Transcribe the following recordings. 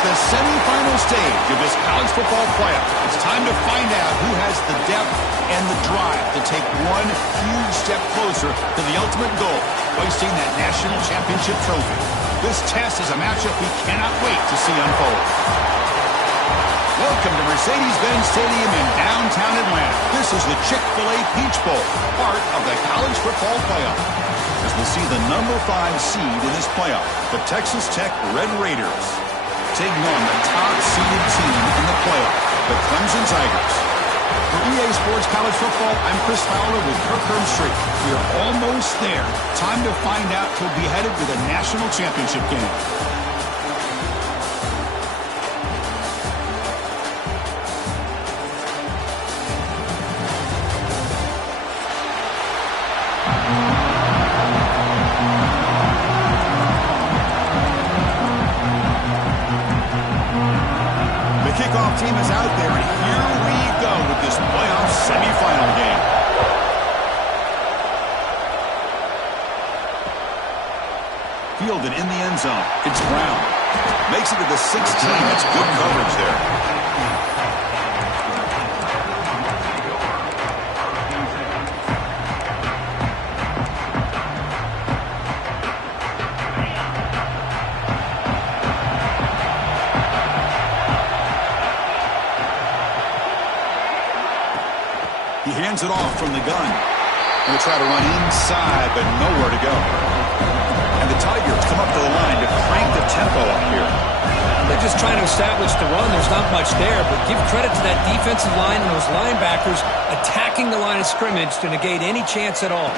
the semifinal stage of this college football playoff. It's time to find out who has the depth and the drive to take one huge step closer to the ultimate goal, hoisting that national championship trophy. This test is a matchup we cannot wait to see unfold. Welcome to Mercedes-Benz Stadium in downtown Atlanta. This is the Chick-fil-A Peach Bowl, part of the college football playoff. As we see the number 5 seed in this playoff, the Texas Tech Red Raiders, taking on the top-seeded team in the playoff, the Clemson Tigers. For EA Sports College Football, I'm Chris Fowler with Kirk Herbstreit. We are almost there. Time to find out who'll be headed to the national championship game. Kickoff team is out there, and here we go with this playoff semifinal game. Fielded in the end zone. It's Brown. Makes it to the 16. That's good coverage there. He hands it off from the gun. He'll try to run inside, but nowhere to go. And the Tigers come up to the line to crank the tempo up here. They're just trying to establish the run. There's not much there, but give credit to that defensive line and those linebackers attacking the line of scrimmage to negate any chance at all.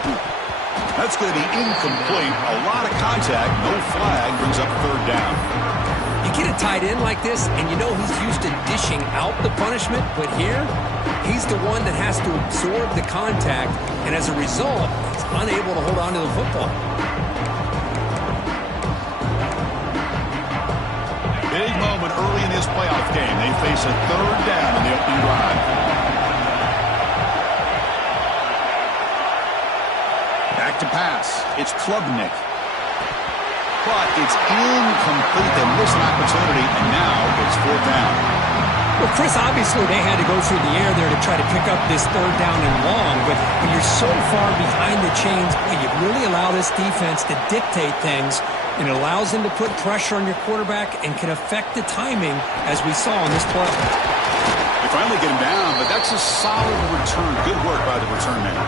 That's going to be incomplete. A lot of contact. No flag brings up third down. You get a tight end like this, and you know he's used to dishing out the punishment, but here, he's the one that has to absorb the contact, and as a result, he's unable to hold on to the football. Big moment early in this playoff game. They face a third down on the opening drive. Back to pass. It's Klubnik. But it's incomplete. They miss an opportunity, and now it's fourth down. Well, Chris, obviously they had to go through the air there to try to pick up this third down and long, but when you're so far behind the chains, boy, you really allow this defense to dictate things, and it allows them to put pressure on your quarterback and can affect the timing, as we saw in this play. They finally get him down, but that's a solid return. Good work by the return man.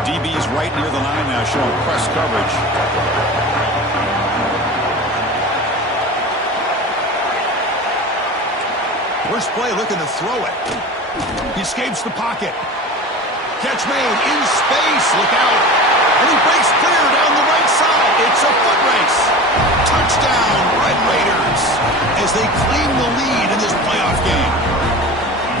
DB's right near the line now, showing press coverage. First play, looking to throw it. He escapes the pocket. Catch made in space. Look out. And he breaks clear down the right side. It's a foot race. Touchdown, Red Raiders, as they claim the lead in this playoff game.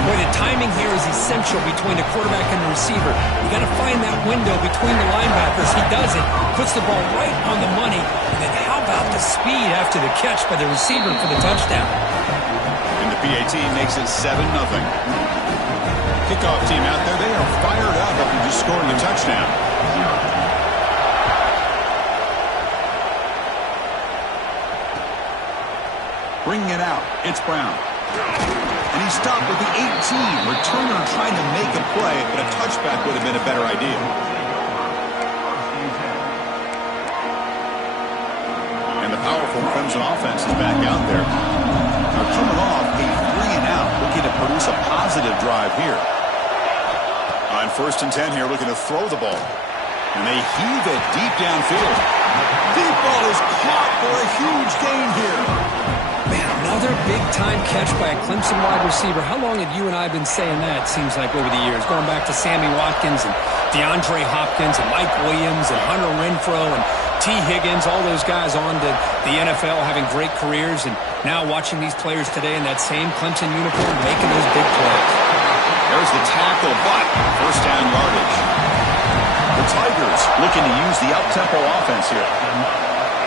Boy, the timing here is essential between the quarterback and the receiver. You got to find that window between the linebackers. He does it, puts the ball right on the money, and then how about the speed after the catch by the receiver for the touchdown? And the PAT makes it 7-0. Kickoff team out there, they are fired up after just scoring a touchdown. Bringing it out, it's Brown. And he stopped with the 18. Returner trying to make a play, but a touchback would have been a better idea. And the powerful Clemson offense is back out there. Now coming off a 3-and-out, looking to produce a positive drive here. On 1st and 10 here, looking to throw the ball. And they heave it deep downfield. Deep ball is caught for a huge gain here. Man, another big-time catch by a Clemson wide receiver. How long have you and I been saying that, seems like, over the years? Going back to Sammy Watkins and DeAndre Hopkins and Mike Williams and Hunter Renfrow and T. Higgins, all those guys on to the NFL having great careers. And now watching these players today in that same Clemson uniform making those big plays. There's the tackle, but first down yardage. The Tigers looking to use the up-tempo offense here.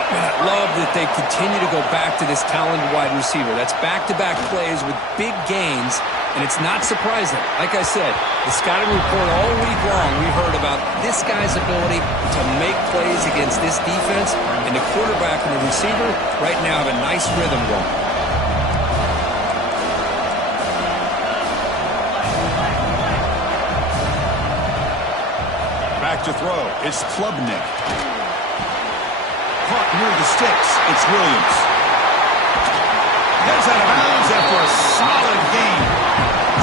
Man, I love that they continue to go back to this talented wide receiver. That's back-to-back plays with big gains, And it's not surprising. Like I said, the scouting report all week long, we heard about this guy's ability to make plays against this defense, and the quarterback and the receiver right now have a nice rhythm going. To throw, it's Klubnik. Caught near the sticks, it's Williams. Gets out of bounds after a solid gain.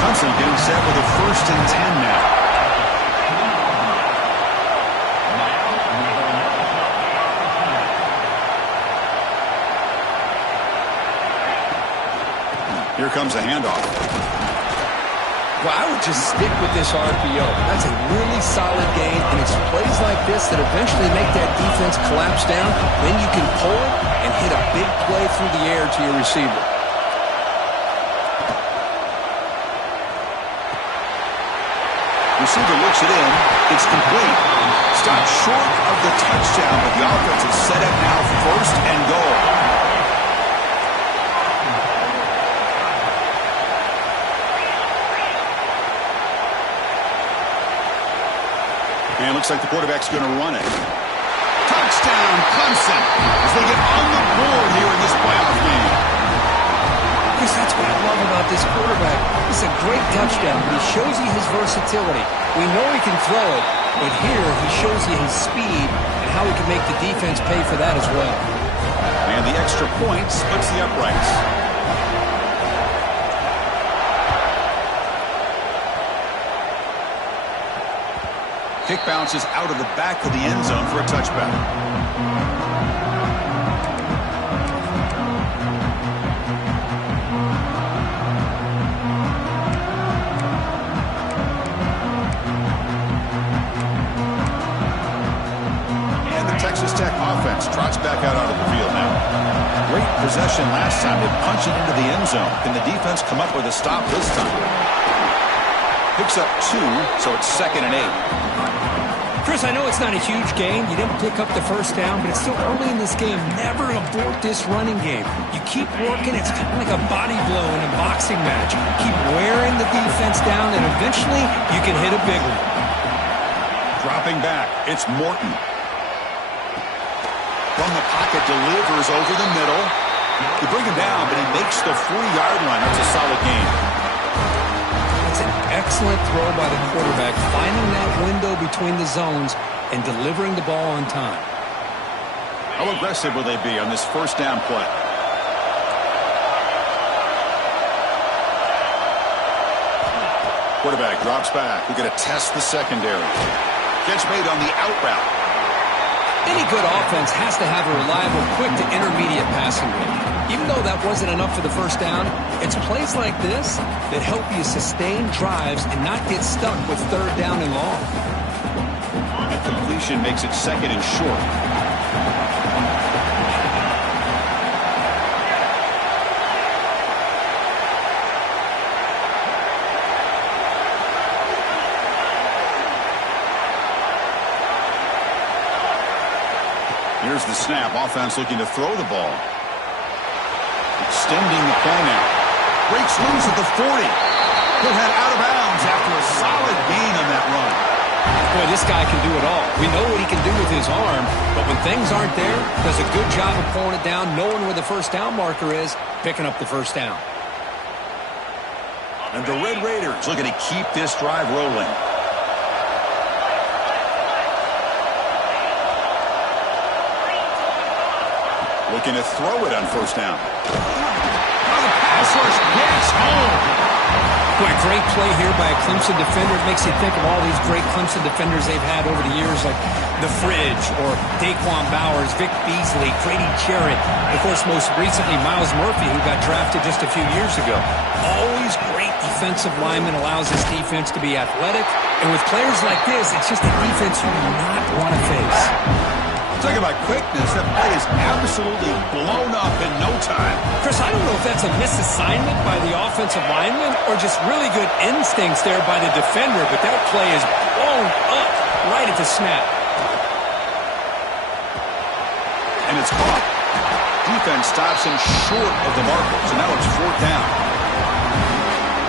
Clemson getting set with a 1st and 10 now. Here comes a handoff. Well, I would just stick with this RPO. That's a really solid game, and it's plays like this that eventually make that defense collapse down. Then you can pull it and hit a big play through the air to your receiver. Receiver looks it in. It's complete. Stopped short of the touchdown, but the offense is set up now 1st and goal. And looks like the quarterback's going to run it. Touchdown, Clemson, as they get on the board here in this playoff game. Chris, that's what I love about this quarterback. It's a great touchdown. He shows you his versatility. We know he can throw it, but here he shows you his speed and how he can make the defense pay for that as well. And the extra point splits the uprights. Kick bounces out of the back of the end zone for a touchback. And the Texas Tech offense trots back out onto the field now. Great possession last time. They punch it into the end zone. Can the defense come up with a stop this time? Picks up 2, so it's 2nd and 8. Chris, I know it's not a huge game. You didn't pick up the 1st down, but it's still early in this game. Never abort this running game. You keep working. It's kind of like a body blow in a boxing match. Keep wearing the defense down, and eventually you can hit a big one. Dropping back, it's Morton. From the pocket, delivers over the middle. You bring him down, but he makes the 40-yard line. That's a solid gain. That's an excellent throw by the quarterback, finding that window between the zones and delivering the ball on time. How aggressive will they be on this 1st down play? Quarterback drops back. We're going to test the secondary. Catch made on the out route. Any good offense has to have a reliable, quick to intermediate passing game. Even though that wasn't enough for the 1st down, it's plays like this that help you sustain drives and not get stuck with 3rd down and long. That completion makes it 2nd and short. Here's the snap. Offense looking to throw the ball. Extending the play now. Breaks loose at the 40. He'll head out of bounds after a solid gain on that run. Boy, this guy can do it all. We know what he can do with his arm, but when things aren't there, does a good job of pulling it down, knowing where the 1st down marker is, picking up the 1st down. And the Red Raiders looking to keep this drive rolling. Looking to throw it on 1st down. Now the pass rush gets home. Boy, great play here by a Clemson defender. It makes you think of all these great Clemson defenders they've had over the years, like The Fridge or Daquan Bowers, Vic Beasley, Grady Jarrett. Of course, most recently, Miles Murphy, who got drafted just a few years ago. Always great defensive lineman, allows his defense to be athletic. And with players like this, it's just a defense you do not want to face. Talking about quickness, that play is absolutely blown up in no time. Chris, I don't know if that's a misassignment by the offensive lineman or just really good instincts there by the defender, but that play is blown up right at the snap. And it's caught. Defense stops him short of the marker, so now it's 4th down.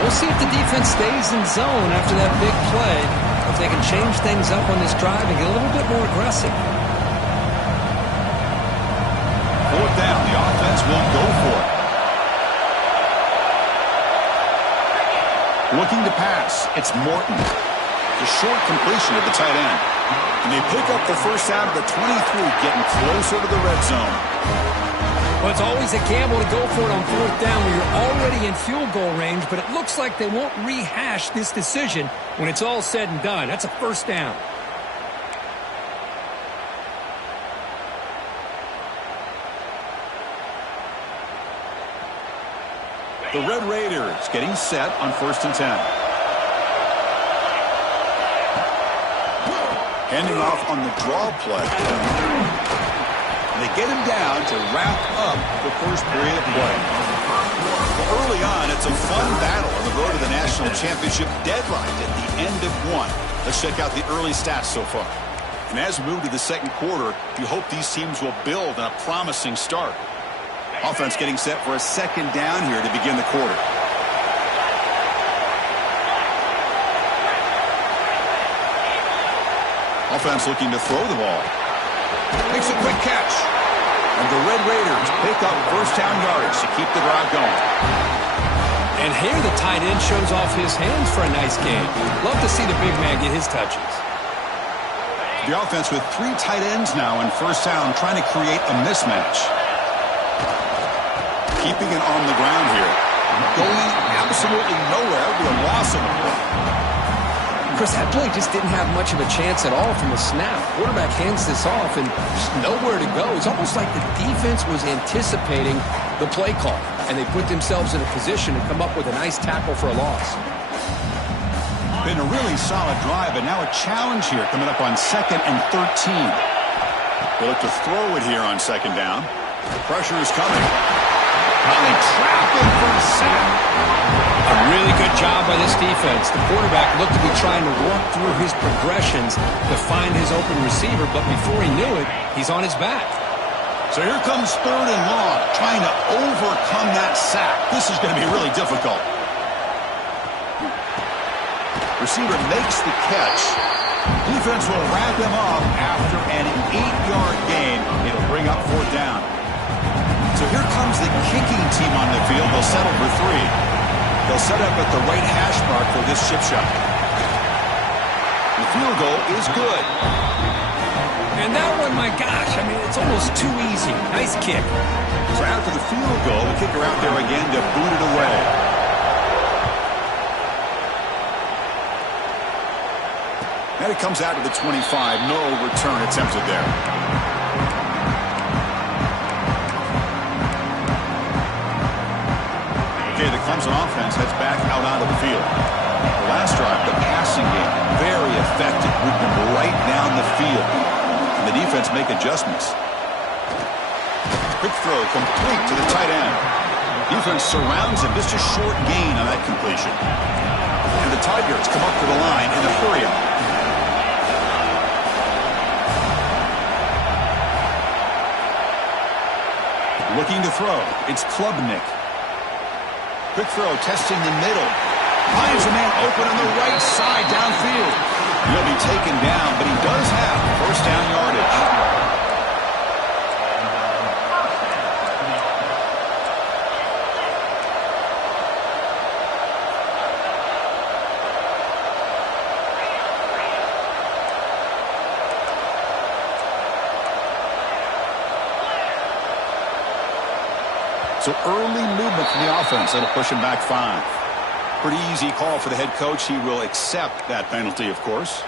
We'll see if the defense stays in zone after that big play. If they can change things up on this drive and get a little bit more aggressive. Fourth down, the offense will go for it. Looking to pass, it's Morton. The short completion of the tight end. And they pick up the first down of the 23, getting closer to the red zone. Well, it's always a gamble to go for it on fourth down when you're already in field goal range, but it looks like they won't rehash this decision when it's all said and done. That's a first down. The Red Raiders getting set on 1st and 10. Handing off on the draw play. They get him down to wrap up the first period of play. Early on, it's a fun battle on the road to the national championship deadline at the end of one. Let's check out the early stats so far. And as we move to the second quarter, you hope these teams will build on a promising start. Offense getting set for a second down here to begin the quarter. Offense looking to throw the ball. Makes a quick catch. And the Red Raiders pick up first down yardage to keep the drive going. And here the tight end shows off his hands for a nice game. Love to see the big man get his touches. The offense with 3 tight ends now in first down, trying to create a mismatch. Keeping it on the ground here. Going absolutely nowhere. Be a loss of the ball. Chris, that play just didn't have much of a chance at all from the snap. Quarterback hands this off and just nowhere to go. It's almost like the defense was anticipating the play call, and they put themselves in a position to come up with a nice tackle for a loss. Been a really solid drive, but now a challenge here coming up on 2nd and 13. They look to throw it here on 2nd down. The pressure is coming. They trap him for a sack. A really good job by this defense. The quarterback looked to be trying to work through his progressions to find his open receiver, but before he knew it, he's on his back. So here comes 3rd and long, trying to overcome that sack. This is going to be really difficult. Receiver makes the catch. Defense will wrap him up after an 8-yard gain. It'll bring up 4th down. So here comes the kicking team on the field. They'll settle for 3. They'll set up at the right hash mark for this chip shot. The field goal is good. And that one, my gosh, I mean, it's almost too easy. Nice kick. So after the field goal, the kicker out there again to boot it away. And it comes out to the 25. No return attempted there. The Clemson offense heads back out onto the field. The last drive, the passing game, very effective. Moved them right down the field. And the defense make adjustments. Quick throw complete to the tight end. Defense surrounds him. Just a short gain on that completion. And the Tigers come up to the line in a hurry up. Looking to throw. It's Klubnik. Quick throw, testing the middle. Finds a man open on the right side downfield. He'll be taken down, but he does have first down yardage. So early movement from the offense. That'll push him back 5. Pretty easy call for the head coach. He will accept that penalty, of course.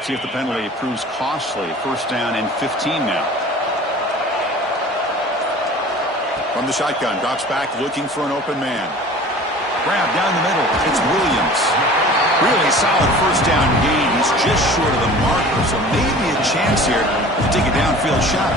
See if the penalty proves costly. First down and 15 now. From the shotgun, drops back looking for an open man. Grab down the middle. It's Williams. Really solid first down gain. He's just short of the marker, so maybe a chance here to take a downfield shot.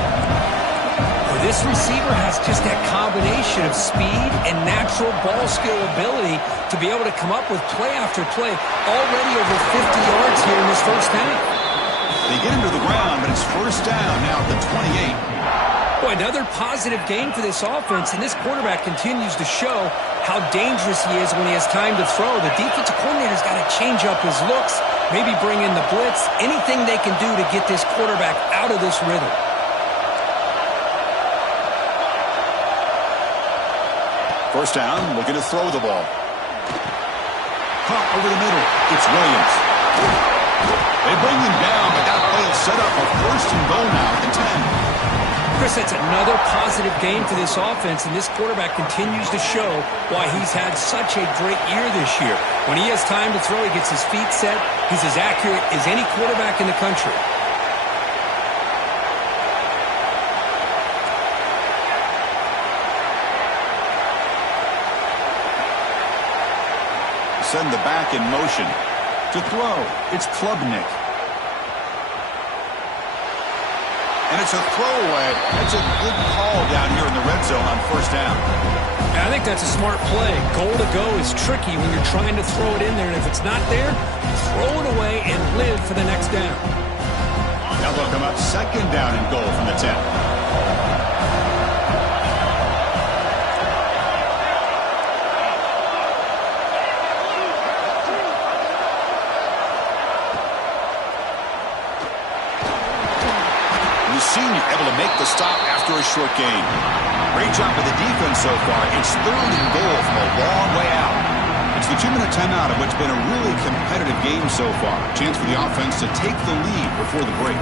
Well, this receiver has just that combination of speed and natural ball skill ability to be able to come up with play after play. Already over 50 yards here in this first half. They get him to the ground, but it's first down now at the 28. Boy, another positive game for this offense, and this quarterback continues to show how dangerous he is when he has time to throw. The defensive coordinator's got to change up his looks, maybe bring in the blitz, anything they can do to get this quarterback out of this rhythm. First down, looking to throw the ball. Caught over the middle. It's Williams. They bring him down, but that play is set up for first and goal now at the 10. Chris, that's another positive game for this offense, and this quarterback continues to show why he's had such a great year this year. When he has time to throw, he gets his feet set. He's as accurate as any quarterback in the country. Send the back in motion. To throw, it's Klubnik. And it's a throwaway. That's a good call down here in the red zone on first down. I think that's a smart play. Goal to go is tricky when you're trying to throw it in there, and if it's not there, throw it away and live for the next down. Now they'll come up second down and goal from the 10. Senior able to make the stop after a short gain. Great job by the defense so far. It's third and goal from a long way out. It's the 2-minute timeout of what's been a really competitive game so far. Chance for the offense to take the lead before the break.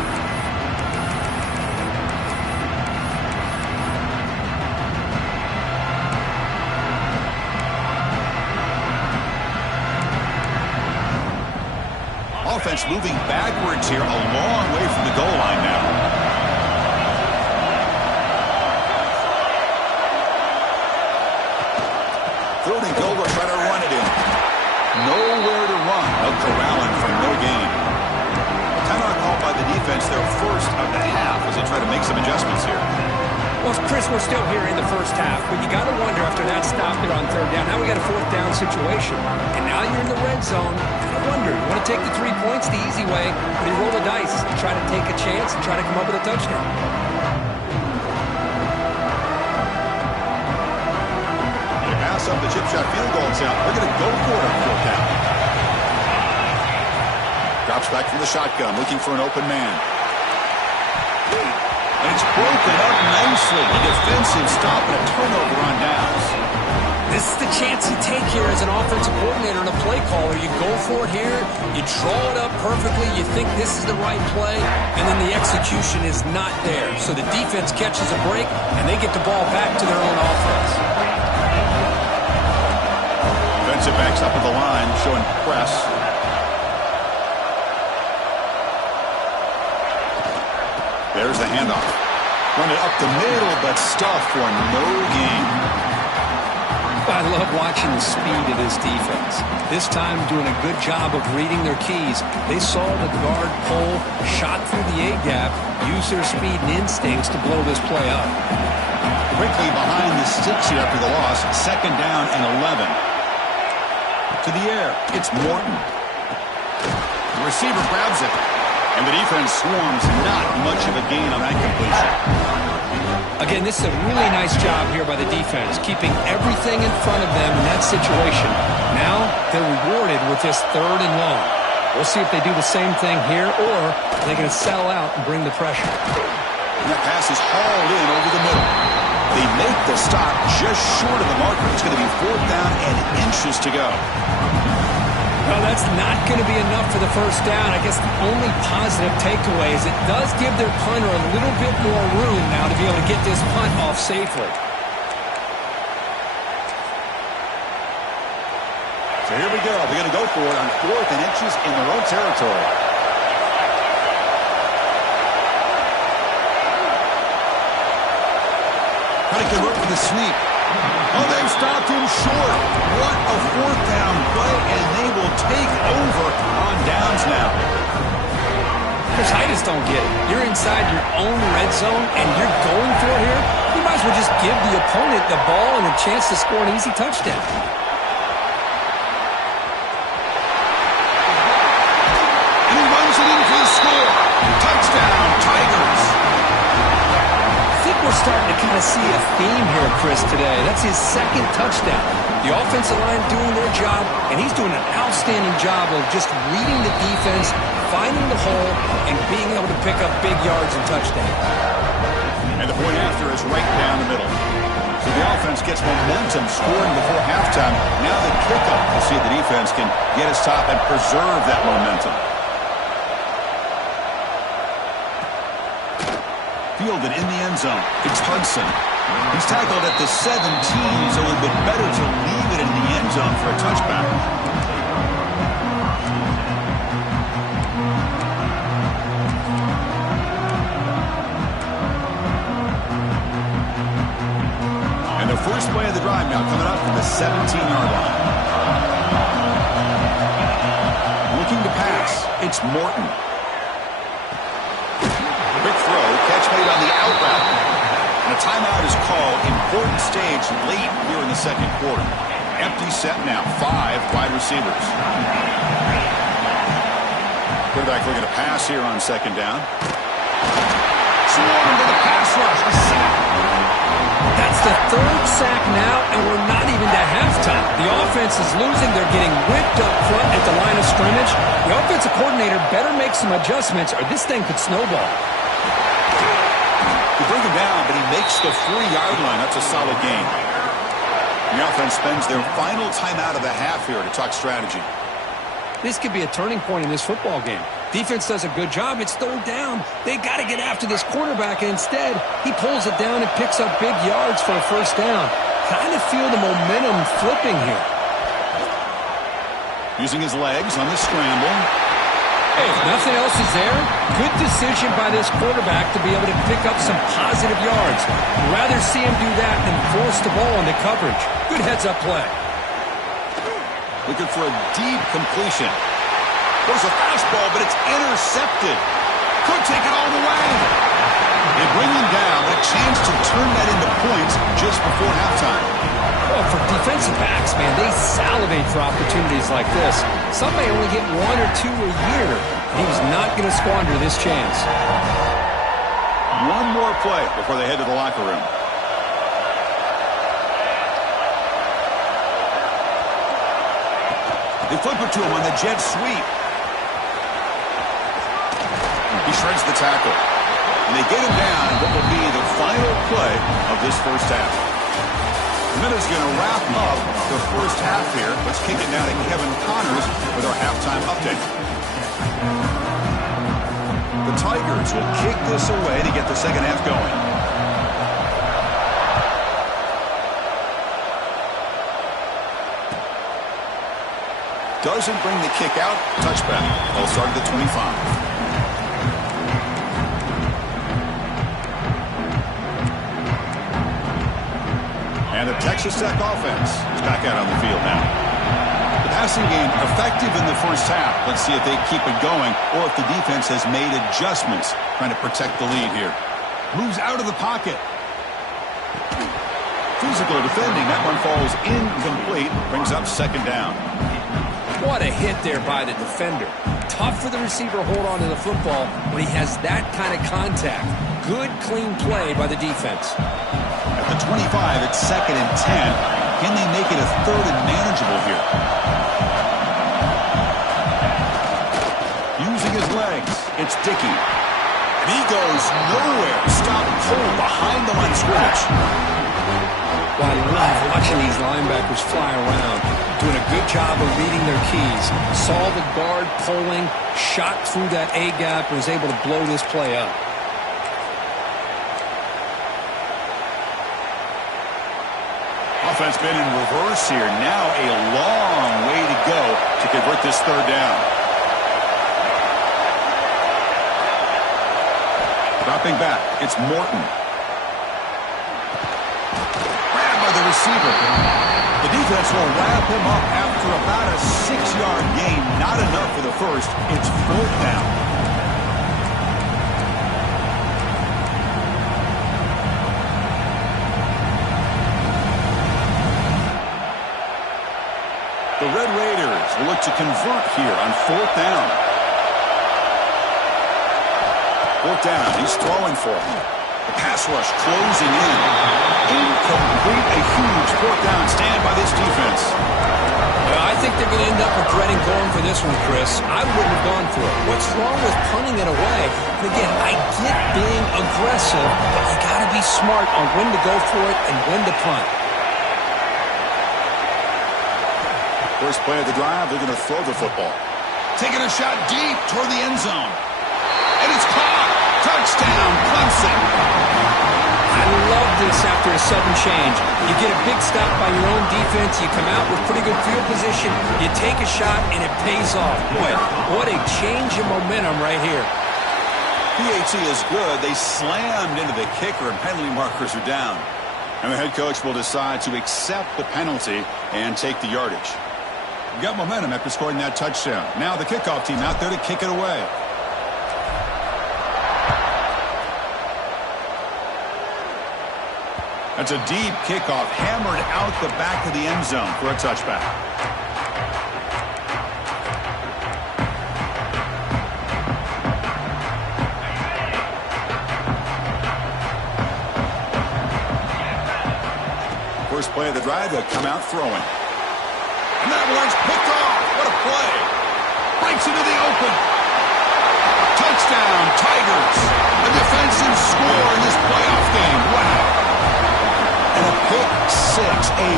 Offense moving backwards here, a long way from the goal line now. Third and goal, we'll try to run it in. Nowhere to run. No corralling for no gain. Timeout called by the defense, their first of the half as they try to make some adjustments here. Well, Chris, we're still here in the first half, but you got to wonder after that stop there on third down. Now we got a fourth down situation, and now you're in the red zone. I wonder, you want to take the 3 points the easy way, or you roll the dice, try to take a chance and try to come up with a touchdown. Up the chip shot field goal attempt. They're going to go for it on fourth down. Drops back from the shotgun, looking for an open man. And it's broken up nicely. A defensive stop and a turnover on downs. This is the chance you take here as an offensive coordinator and a play caller. You go for it here, you draw it up perfectly, you think this is the right play, and then the execution is not there. So the defense catches a break, and they get the ball back to their own offense. Defensive backs up at the line, showing press. There's the handoff. Run it up the middle, but stuffed for no gain. I love watching the speed of this defense. This time doing a good job of reading their keys. They saw the guard pull, shot through the A-gap, used their speed and instincts to blow this play up. Quickly behind the sticks here after the loss. Second down and 11. To the air, it's Morton. The receiver grabs it, and the defense swarms. Not much of a gain on that completion. Again, this is a really nice job here by the defense, keeping everything in front of them in that situation. Now they're rewarded with this third and long. We'll see if they do the same thing here, or are they going to sell out and bring the pressure. And that pass is hauled in over the middle. They make the stop just short of the marker. It's going to be fourth down and inches to go. Well, that's not going to be enough for the first down. I guess the only positive takeaway is it does give their punter a little bit more room now to be able to get this punt off safely. So here we go. They're going to go for it on fourth and inches in their own territory. Trying to convert with a sweep. Oh, they've stopped him short. What a fourth down play, and they will take over on downs now. Chris, I just don't get it. You're inside your own red zone, and you're going for it here? You might as well just give the opponent the ball and a chance to score an easy touchdown. And he runs it in for the score. starting to kind of see a theme here, Chris, today. That's his second touchdown. The offensive line doing their job, and he's doing an outstanding job of just reading the defense, finding the hole, and being able to pick up big yards and touchdowns. And the point after is right down the middle. So the offense gets momentum scoring before halftime. Now the kickoff to see if the defense can get his top and preserve that momentum. Fielded in the end zone. It's Hudson. He's tackled at the 17, so it would have been better to leave it in the end zone for a touchback. And the first play of the drive now coming up from the 17-yard line. Looking to pass. It's Morton. Quick throw, catch made on the out route. And a timeout is called. Important stage late here in the second quarter. Empty set now. 5 wide receivers. Quarterback looking to pass here on second down. Swarmed to the pass rush. A sack. That's the third sack now, and we're not even to halftime. The offense is losing. They're getting whipped up front at the line of scrimmage. The offensive coordinator better make some adjustments, or this thing could snowball. They bring him down, but he makes the 4-yard line. That's a solid gain. The offense spends their final timeout of the half here to talk strategy. This could be a turning point in this football game. Defense does a good job. It's third down. They got to get after this quarterback, and instead, he pulls it down and picks up big yards for a first down. Kind of feel the momentum flipping here. Using his legs on the scramble. If nothing else is there, good decision by this quarterback to be able to pick up some positive yards. I'd rather see him do that than force the ball into coverage. Good heads-up play. Looking for a deep completion. There's a fastball, but it's intercepted. Could take it all the way. They bring him down, but a chance to turn that into points just before halftime. Well, for defensive backs, man, they salivate for opportunities like this. Some may only get 1 or 2 a year. He was not going to squander this chance. One more play before they head to the locker room. They flip it to him on the jet sweep. He shreds the tackle. And they get him down in what will be the final play of this first half. The minute's going to wrap up the first half here. Let's kick it now to Kevin Connors with our halftime update. The Tigers will kick this away to get the second half going. Doesn't bring the kick out. Touchback. They'll start at the 25. And the Texas Tech offense is back out on the field now. The passing game effective in the first half. Let's see if they keep it going or if the defense has made adjustments trying to protect the lead here. Moves out of the pocket. Physical defending. That one falls incomplete. Brings up second down. What a hit there by the defender. Tough for the receiver to hold on to the football when he has that kind of contact. Good, clean play by the defense. At the 25, it's 2nd and 10. Can they make it a 3rd and manageable here? Using his legs, it's Dickey. And he goes nowhere. Stop cold behind the line of scrimmage. Well, I love watching these linebackers fly around. Doing a good job of reading their keys. Saw the guard pulling, shot through that A-gap, and was able to blow this play up. Offense been in reverse here. Now a long way to go to convert this third down. Dropping back, it's Morton. Grabbed by the receiver. The defense will wrap him up after about a 6-yard gain. Not enough for the first. It's 4th down. The Red Raiders will look to convert here on 4th down. 4th down. He's throwing for him. The pass rush closing in. Incomplete, a huge fourth down stand by this defense. Well, I think they're going to end up regretting going for this one, Chris. I wouldn't have gone for it. What's wrong with punting it away? And again, I get being aggressive, but you got to be smart on when to go for it and when to punt. First play of the drive, they're going to throw the football. Taking a shot deep toward the end zone. And it's caught. Touchdown, Clemson. I love this after a sudden change. You get a big stop by your own defense. You come out with pretty good field position. You take a shot, and it pays off. Boy, what a change in momentum right here. PAT is good. They slammed into the kicker, and penalty markers are down. And the head coach will decide to accept the penalty and take the yardage. Got momentum after scoring that touchdown. Now the kickoff team out there to kick it away. That's a deep kickoff, hammered out the back of the end zone for a touchback. First play of the drive, they'll come out throwing. And that one's picked off. What a play. Breaks into the open. Touchdown, Tigers. A defensive score in this playoff game. Wow. And a pick six, a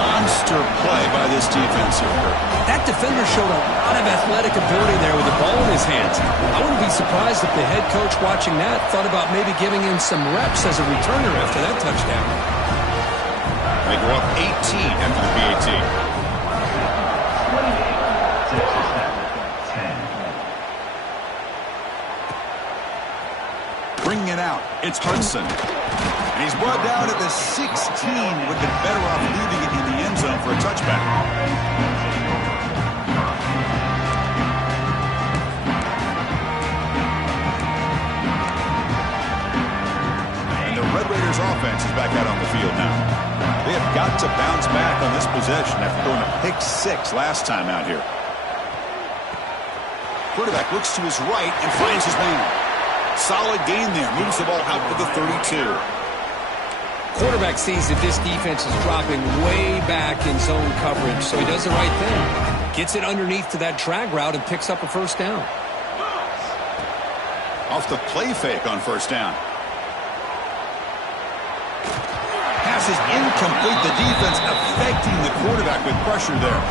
monster play by this defense here. That defender showed a lot of athletic ability there with the ball in his hands. I wouldn't be surprised if the head coach watching that thought about maybe giving him some reps as a returner after that touchdown. They go up 18 after the PAT. Bringing it out, it's Hudson. And he's brought down at the 16. Would have been better off leaving it in the end zone for a touchback. And the Red Raiders offense is back out on the field now. They have got to bounce back on this possession after going to pick six last time out here. Quarterback looks to his right and finds his man. Solid gain there. Moves the ball out to the 32. Quarterback sees that this defense is dropping way back in zone coverage, so he does the right thing. Gets it underneath to that drag route and picks up a first down. Off the play fake on first down. Pass is incomplete. The defense affecting the quarterback with pressure there.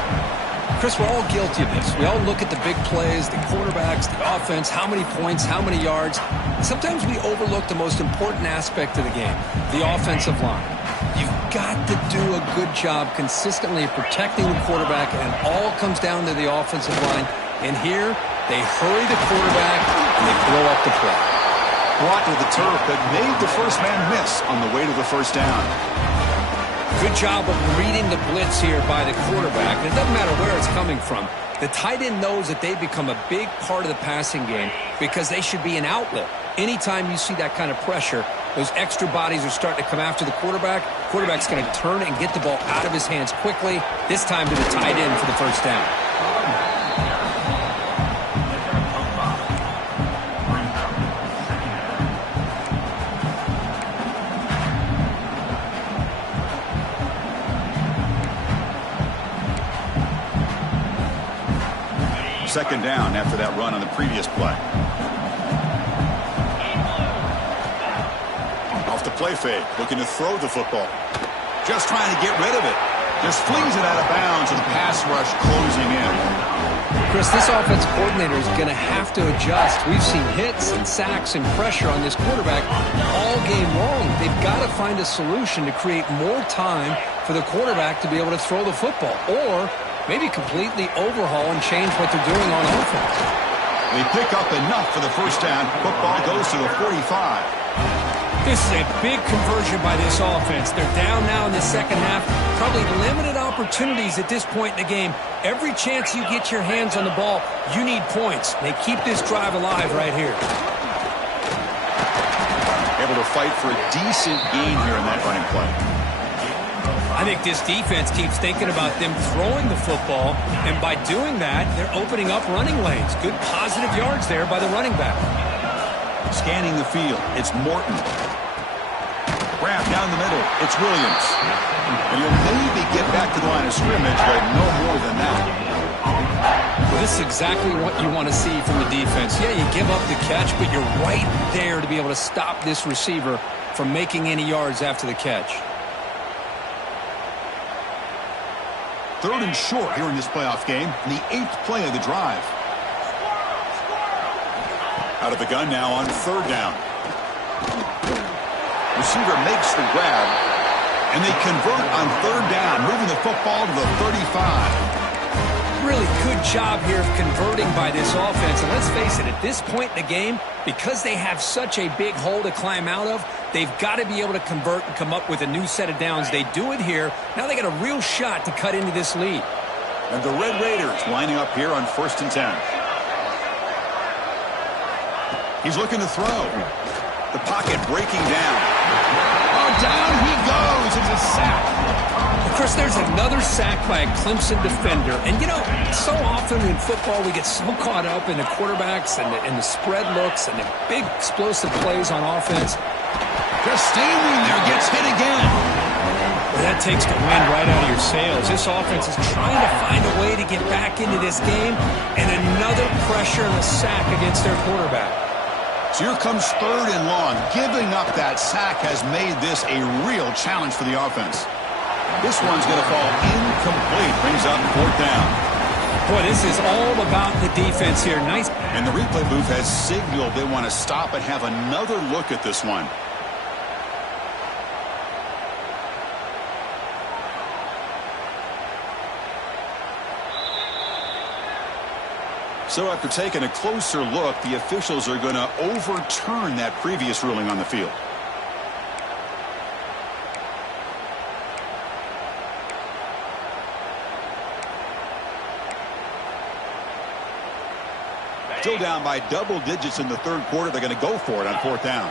Chris, we're all guilty of this. We all look at the big plays, the quarterbacks, the offense, how many points, how many yards. And sometimes we overlook the most important aspect of the game, the offensive line. You've got to do a good job consistently of protecting the quarterback, and it all comes down to the offensive line. And here, they hurry the quarterback, and they blow up the play. Brought to the turf, but made the first man miss on the way to the first down. Good job of reading the blitz here by the quarterback. And it doesn't matter where it's coming from. The tight end knows that they become a big part of the passing game because they should be an outlet. Anytime you see that kind of pressure, those extra bodies are starting to come after the quarterback. Quarterback's going to turn and get the ball out of his hands quickly, this time to the tight end for the first down. Second down after that run on the previous play. Off the play fake, looking to throw the football. Just trying to get rid of it. Just flings it out of bounds, and the pass rush closing in. Chris, this offense coordinator is going to have to adjust. We've seen hits and sacks and pressure on this quarterback all game long. They've got to find a solution to create more time for the quarterback to be able to throw the football, or maybe completely overhaul and change what they're doing on offense. They pick up enough for the first down. Football goes to the 45. This is a big conversion by this offense. They're down now in the second half. Probably limited opportunities at this point in the game. Every chance you get your hands on the ball, you need points. They keep this drive alive right here. Able to fight for a decent gain here in that running play. I think this defense keeps thinking about them throwing the football, and by doing that, they're opening up running lanes. Good positive yards there by the running back. Scanning the field, it's Morton. Grab down the middle. It's Williams. And he'll maybe get back to the line of scrimmage, but no more than that. Well, this is exactly what you want to see from the defense. Yeah, you give up the catch, but you're right there to be able to stop this receiver from making any yards after the catch. 3rd and short here in this playoff game, the 8th play of the drive. Out of the gun now on 3rd down. Receiver makes the grab, and they convert on 3rd down, moving the football to the 35. Really good job here of converting by this offense. And let's face it, at this point in the game, because they have such a big hole to climb out of, they've got to be able to convert and come up with a new set of downs. They do it here. Now they got a real shot to cut into this lead. And the Red Raiders lining up here on 1st and 10. He's looking to throw. The pocket breaking down. Oh, down he goes. It's a sack. Of course, there's another sack by a Clemson defender. And, you know, so often in football we get so caught up in the quarterbacks and the spread looks and the big explosive plays on offense. Just standing there, gets hit again. Well, that takes the wind right out of your sails. This offense is trying to find a way to get back into this game, and another pressure and a sack against their quarterback. So here comes 3rd and long. Giving up that sack has made this a real challenge for the offense. This one's going to fall incomplete. Brings up 4th down. Boy, this is all about the defense here. Nice. And the replay booth has signaled they want to stop and have another look at this one. So after taking a closer look, the officials are going to overturn that previous ruling on the field. Still down by double digits in the 3rd quarter. They're going to go for it on 4th down.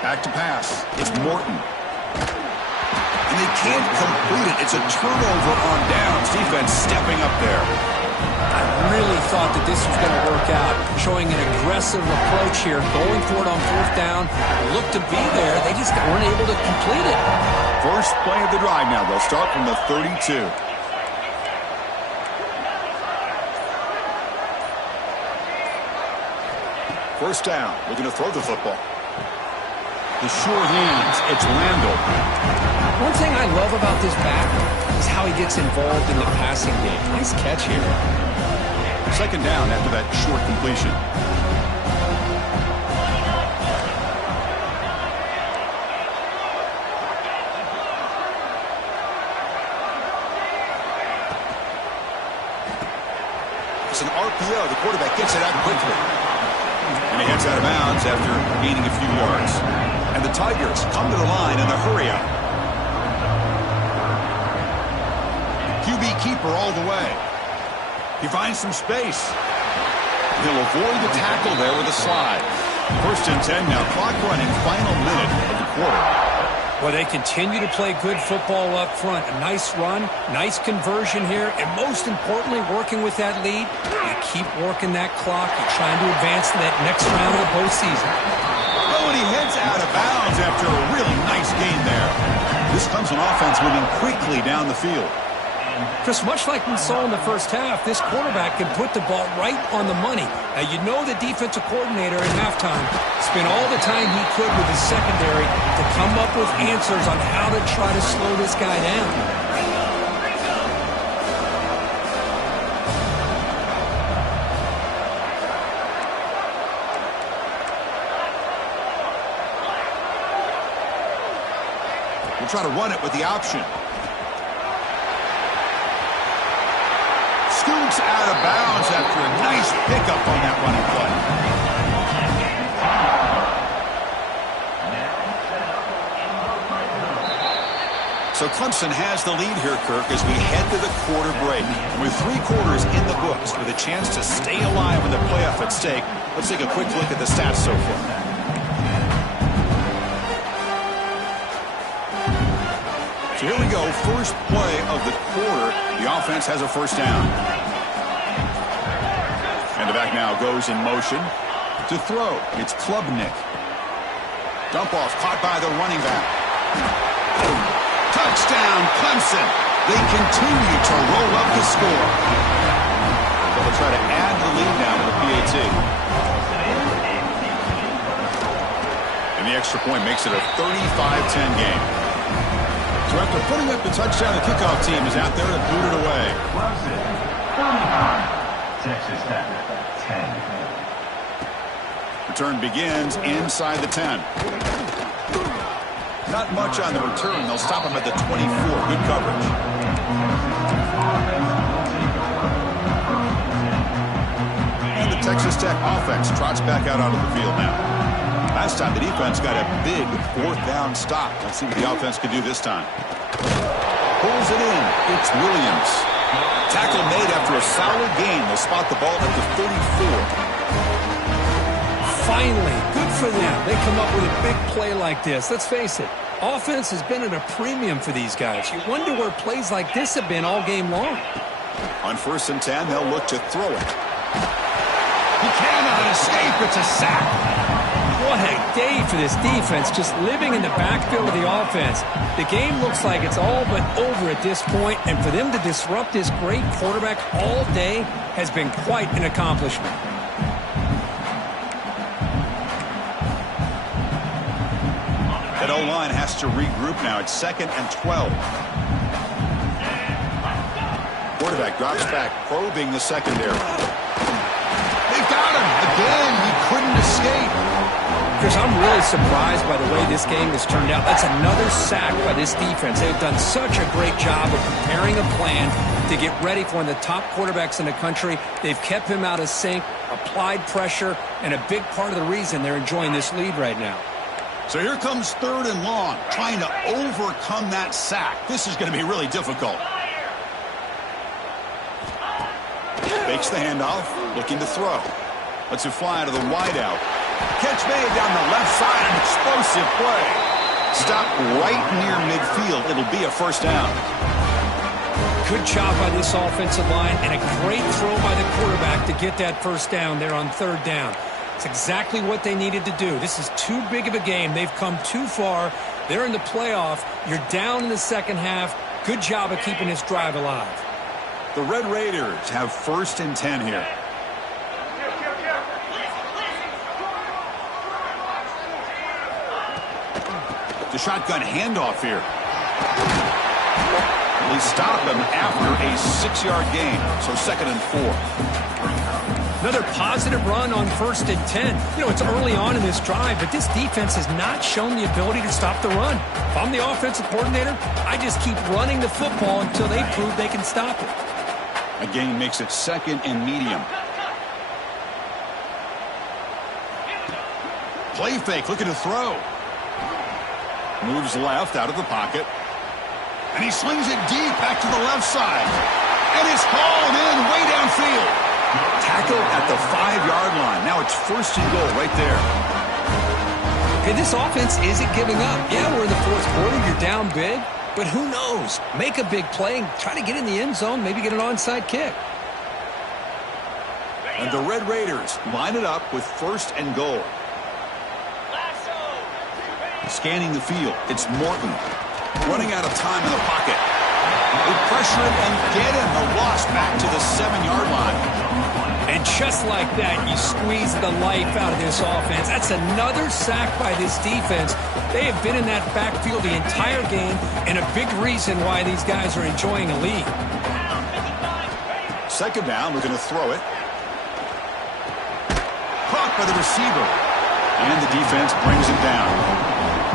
Back to pass. It's Morton. And they can't complete it. It's a turnover on downs. Defense stepping up there. I really thought that this was going to work out. Showing an aggressive approach here. Going for it on 4th down. Looked to be there. They just weren't able to complete it. First play of the drive now. They'll start from the 32. First down. Looking to throw the football. The sure hands. It's Randall. One thing I love about this back is how he gets involved in the passing game. Nice catch here. 2nd down after that short completion. It's an RPO. The quarterback gets it out quickly. And he heads out of bounds after gaining a few yards. And the Tigers come to the line in the hurry up. QB keeper all the way. He finds some space. He'll avoid the tackle there with a slide. 1st and 10 now. Clock running. Final minute of the quarter. Well, they continue to play good football up front. A nice run, nice conversion here, and most importantly, working with that lead. You keep working that clock. You're trying to advance to that next round of the postseason. Oh, and he heads out of bounds after a really nice game there. This Clemson offense moving quickly down the field. Chris, much like we saw in the first half, this quarterback can put the ball right on the money. Now, you know the defensive coordinator at halftime spent all the time he could with his secondary to come up with answers on how to try to slow this guy down. We'll try to run it with the option. Scoots out of bounds after a nice pickup on that running play. So Clemson has the lead here, Kirk, as we head to the quarter break. And with 3 quarters in the books with a chance to stay alive with the playoff at stake, let's take a quick look at the stats so far. So here we go, first play of the quarter. The offense has a first down. And the back now goes in motion. To throw, it's Klubnik. Dump off caught by the running back. Touchdown, Clemson. They continue to roll up the score. They'll try to add the lead now with the PAT. And the extra point makes it a 35-10 game. So after putting up the touchdown, the kickoff team is out there to boot it away. Clemson, 35. Texas Tech, 10. Return begins inside the 10. Not much on the return. They'll stop him at the 24. Good coverage. And the Texas Tech offense trots back out onto the field now. Last time the defense got a big fourth down stop. Let's see what the offense can do this time. Pulls it in. It's Williams. Tackle made after a solid gain. They'll spot the ball at the 34. Finally, good for them. They come up with a big play like this. Let's face it, offense has been at a premium for these guys. You wonder where plays like this have been all game long. On 1st and 10, they'll look to throw it. He cannot escape. It's a sack. What a day for this defense, just living in the backfield of the offense. The game looks like it's all but over at this point, and for them to disrupt this great quarterback all day has been quite an accomplishment. That O-line has to regroup now. It's 2nd and 12. Quarterback drops back, probing the secondary. They got him again. He couldn't escape. Chris, I'm really surprised by the way this game has turned out. That's another sack by this defense. They've done such a great job of preparing a plan to get ready for one of the top quarterbacks in the country. They've kept him out of sync, applied pressure, and a big part of the reason they're enjoying this lead right now. So here comes 3rd and long, trying to overcome that sack. This is going to be really difficult. Fakes the handoff, looking to throw. Lets it fly to the wideout. Catch made down the left side, an explosive play. Stop right near midfield. It'll be a 1st down. Good job by this offensive line, and a great throw by the quarterback to get that 1st down there on 3rd down. It's exactly what they needed to do. This is too big of a game. They've come too far. They're in the playoff. You're down in the second half. Good job of keeping this drive alive. The Red Raiders have 1st and 10 here. The shotgun handoff here. They stop him after a 6-yard gain, so 2nd and 4. Another positive run on 1st and 10. You know, it's early on in this drive, but this defense has not shown the ability to stop the run. If I'm the offensive coordinator, I just keep running the football until they prove they can stop it. A gain makes it 2nd and medium. Play fake, looking to throw. Moves left out of the pocket. And he slings it deep back to the left side. And it's hauled in way downfield. Tackle at the 5-yard line. Now it's 1st and goal right there. Okay, this offense isn't giving up. Yeah, we're in the 4th quarter. You're down big. But who knows? Make a big play and try to get in the end zone, maybe get an onside kick. And the Red Raiders line it up with 1st and goal. Scanning the field, it's Morton. Running out of time in the pocket. They pressure him and get him. The loss back to the 7-yard line. And just like that, you squeeze the life out of this offense. That's another sack by this defense. They have been in that backfield the entire game, and a big reason why these guys are enjoying a lead. 2nd down, we're going to throw it. Caught by the receiver. And the defense brings it down.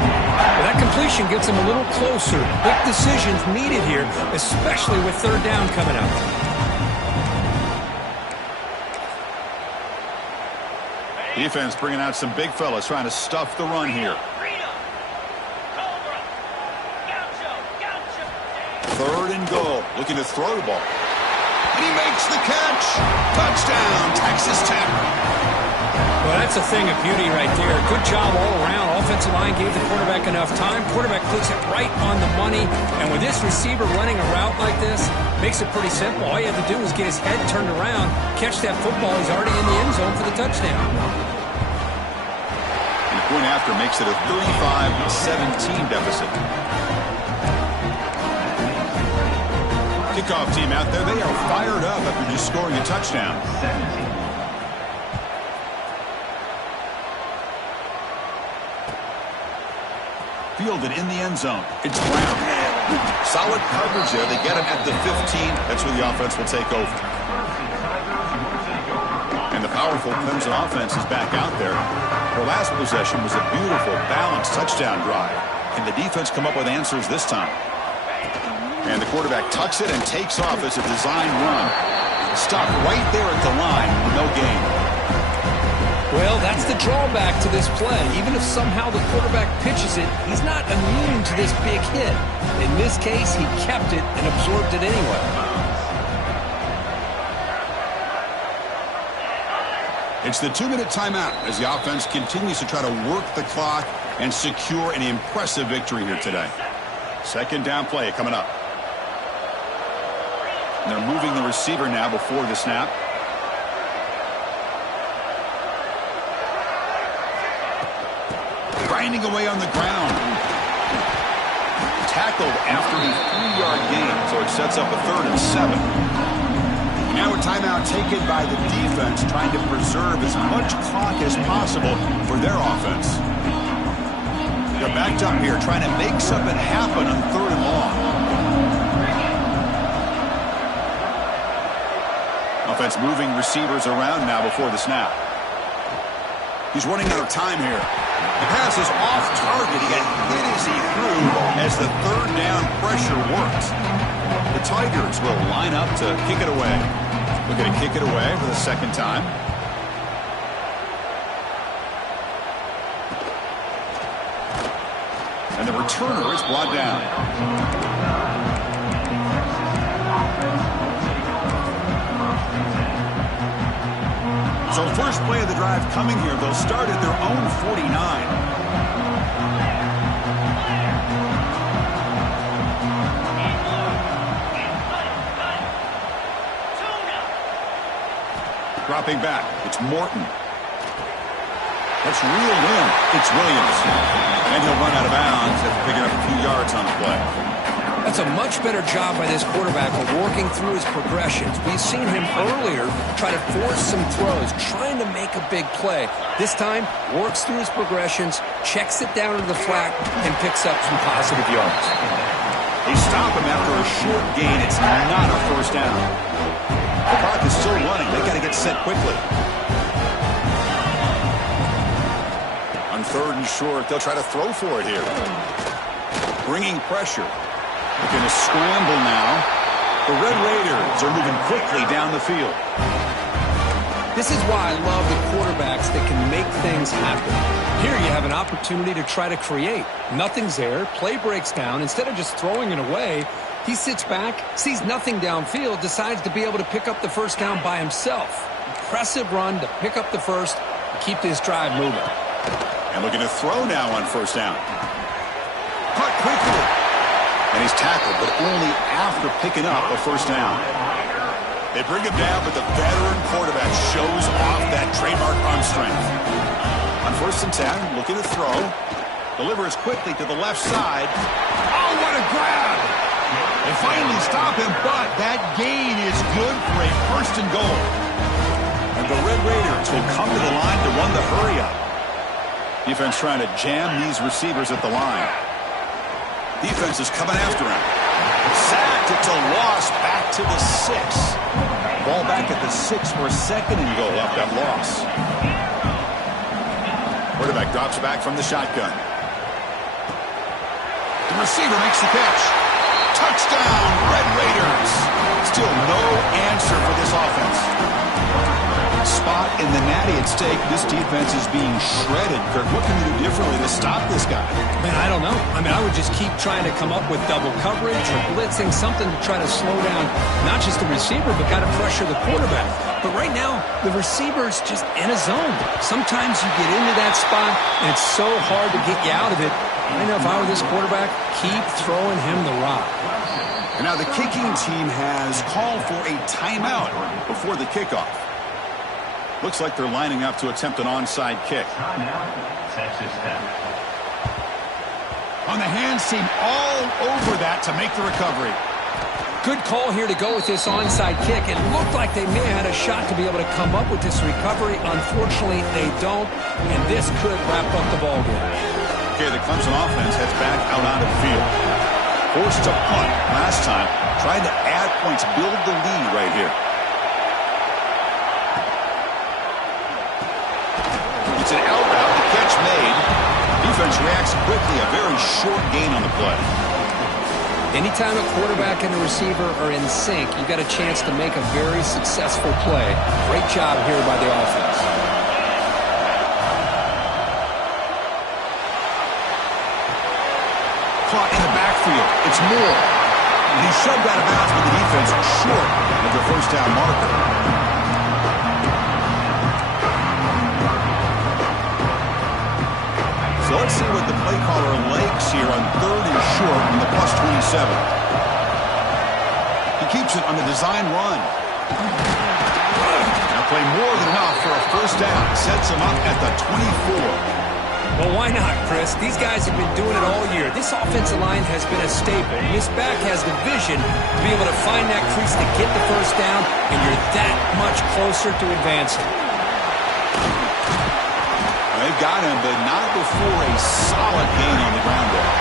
Well, that completion gets them a little closer. Quick decisions needed here, especially with 3rd down coming up. Defense bringing out some big fellas trying to stuff the run here. 3rd and goal. Looking to throw the ball. And he makes the catch. Touchdown, Texas Tech. Well, that's a thing of beauty right there. Good job all around. Offensive line gave the quarterback enough time. Quarterback puts it right on the money. And with this receiver running a route like this, makes it pretty simple. All you have to do is get his head turned around, catch that football. He's already in the end zone for the touchdown. point after makes it a 35-17 deficit. Kickoff team out there, they are fired up after just scoring a touchdown. 17. Fielded in the end zone. It's Brown. Solid coverage there. They get him at the 15. That's where the offense will take over. And the powerful Clemson offense is back out there. Their last possession was a beautiful, balanced touchdown drive. Can the defense come up with answers this time? And the quarterback tucks it and takes off as a design run. Stopped right there at the line. No gain. Well, that's the drawback to this play. Even if somehow the quarterback pitches it, he's not immune to this big hit. In this case, he kept it and absorbed it anyway. It's the 2-minute timeout as the offense continues to try to work the clock and secure an impressive victory here today. Second down play coming up. And they're moving the receiver now before the snap. Grinding away on the ground. Tackled after a 3-yard gain, so it sets up a 3rd and 7. Now a timeout taken by the defense, trying to preserve as much clock as possible for their offense. They're backed up here, trying to make something happen on 3rd and long. Offense moving receivers around now before the snap. He's running out of time here. The pass is off target. He got hit as he threw as the 3rd down pressure worked. The Tigers will line up to kick it away. We're going to kick it away for the second time. And the returner is brought down. So first play of the drive coming here. They'll start at their own 49. Dropping back. It's Morton. That's reeled in. It's Williams. And he'll run out of bounds after picking up a few yards on the play. That's a much better job by this quarterback of working through his progressions. We've seen him earlier try to force some throws, trying to make a big play. This time, works through his progressions, checks it down to the flat, and picks up some positive yards. They stop him after a short gain. It's not a first down. The clock is still running. They got to get set quickly. On 3rd and short, they'll try to throw for it here. Bringing pressure. They're going to scramble now. The Red Raiders are moving quickly down the field. This is why I love the quarterbacks that can make things happen. Here you have an opportunity to try to create. Nothing's there. Play breaks down. Instead of just throwing it away, he sits back, sees nothing downfield, decides to be able to pick up the first down by himself. Impressive run to pick up the first and keep this drive moving. And looking to throw now on first down. Caught quickly. And he's tackled, but only after picking up a first down. They bring him down, but the veteran quarterback shows off that trademark arm strength. On 1st and 10, looking to throw. Delivers quickly to the left side. Oh, what a grab! They finally stop him, but that gain is good for a 1st and goal. And the Red Raiders will come to the line to run the hurry-up. Defense trying to jam these receivers at the line. Defense is coming after him. Sacked. It's a loss back to the 6. Ball back at the 6 for a 2nd and goal off that loss. Quarterback drops back from the shotgun. The receiver makes the catch. Touchdown, Red Raiders. Still no answer for this offense. Spot in the natty at stake. This defense is being shredded. Kirk, what can you do differently to stop this guy? Man, I don't know. I would just keep trying to come up with double coverage or blitzing, something to try to slow down not just the receiver, but got to pressure the quarterback. But right now, the receiver's just in a zone. Sometimes you get into that spot, and it's so hard to get you out of it. I know if I were this quarterback, keep throwing him the rock. And now the kicking team has called for a timeout before the kickoff. Looks like they're lining up to attempt an onside kick. Timeout, Texas Tech. On the hands team all over that to make the recovery. Good call here to go with this onside kick. It looked like they may have had a shot to be able to come up with this recovery. Unfortunately, they don't, and this could wrap up the ballgame. Okay, the Clemson offense heads back out onto the field. Forced to punt last time. Trying to add points, build the lead right here. It's an outbound. The catch made. Defense reacts quickly. A very short gain on the play. Anytime a quarterback and a receiver are in sync, you got a chance to make a very successful play. Great job here by the offense. Caught in the backfield. It's Moore. And he shoved out of bounds with the defense short of the first down marker. So let's see what the play caller likes here on 3rd and short in the +27. He keeps it on the design run. Now play more than enough for a first down. Sets him up at the 24. Well, why not, Chris? These guys have been doing it all year. This offensive line has been a staple. This back has the vision to be able to find that crease to get the first down, and you're that much closer to advancing. They've got him, but not before a solid gain on the ground there.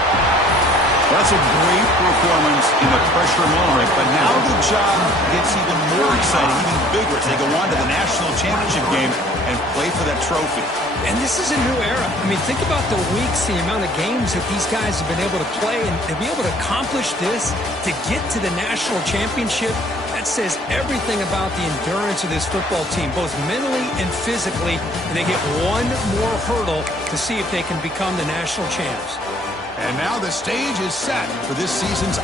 That's a great performance in the pressure moment, but now the job gets even more exciting, even bigger as they go on to the national championship game and play for that trophy. And this is a new era. I mean, think about the weeks, the amount of games that these guys have been able to play, and to be able to accomplish this, to get to the national championship, that says everything about the endurance of this football team, both mentally and physically, and they get one more hurdle to see if they can become the national champs. And now the stage is set for this season's